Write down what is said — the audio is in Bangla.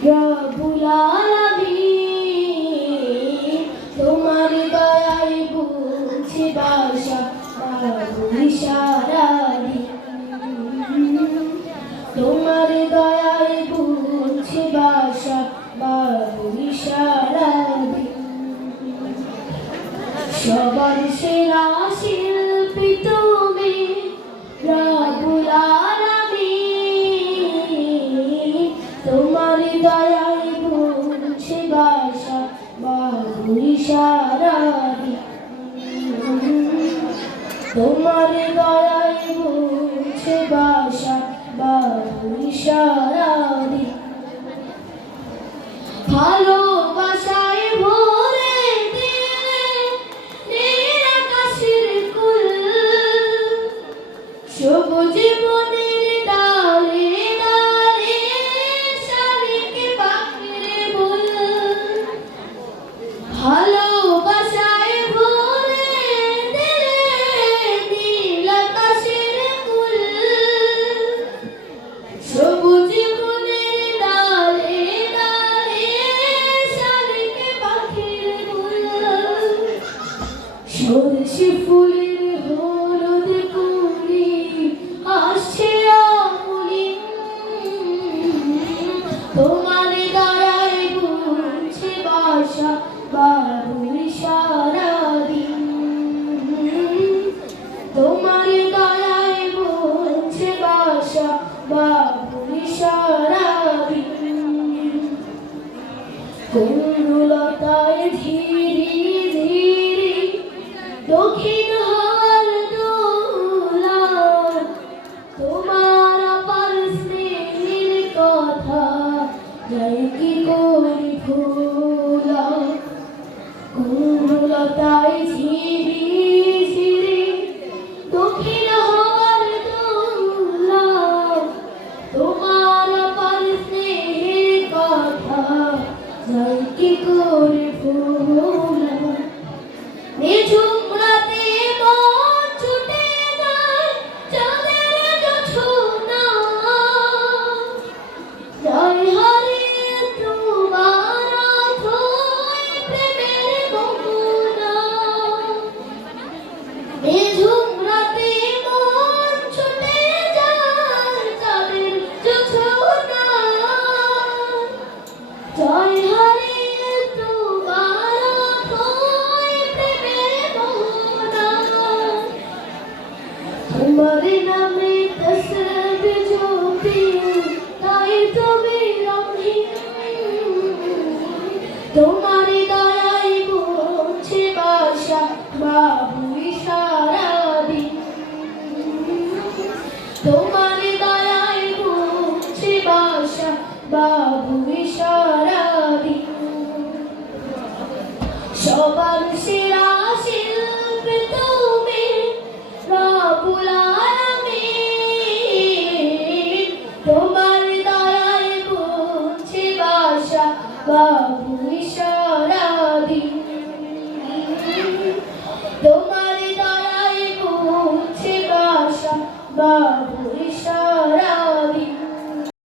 রব্বুল আলামিন তোমার দয়ায় বুঝি বাসা বাবুই সারাদিন তোমার দয়ায় বুঝি বাসা বাবুই সারাদিন সবার সেরা শিল্পী তুমি রব্বুল আলামিন তোমার দয়ায় বুঝি বাসা বাবুই সারাদিন তোমার দয়ায় বুঝি বাসা বাবুই সারাদিন ভালোবাসায় ভরে দিলে নীল আকাশের কুল সবুজ বনের ডালে ডালে শালিক পাখির বুল ভালোবাসায় ভরে দিলে নীল আকাশের কুল সবুজ বনের ডালে ডালে শালিক পাখির বুল সরষে ফুলের হলুদ কুঁড়ি আসছে অমলিন তোমার দয়ায় বুঝি বাসা বাবুই সারাদিন তোমার দয়ায় বুঝি বাসা বাবুই সারাদিন কুণ্ডলতায় ধীরে ধীরে দক্ষিণ হাওয়ার দোলা তোমার অপার স্নেহের কথা যাই কি করে ভোলা কুণ্ডলতায় ধীরে ধীরে দক্ষিণ হাওয়ার দোলা তোমার অপার স্নেহের কথা যাই কি করে ভোলা নিঝুম রাতে মন ছুটে যায় চাঁদের জোছনা জয় হারিয়ে তোমার অথই প্রেমের মোহনা নিঝুম রাতে মন ছুটে যায় চাঁদের জোছনা জয় হারিয়ে তোমার অথই প্রেমের মোহনা তোমার নামে তসবিহ জপি তাই তুমি রঙিন তোমার দয়ায় বুঝি বাসা বাবুই সারাদিন তোমার দয়ায় বুঝি বাসা বাবুই সারাদিন সবার সেরা শিল্পী তুমি রব্বুল আলামিন তোমার দয়ায় বুঝি বাসা বাবুই সারাদিন তোমার দয়ায় বুঝি বাসা বাবুই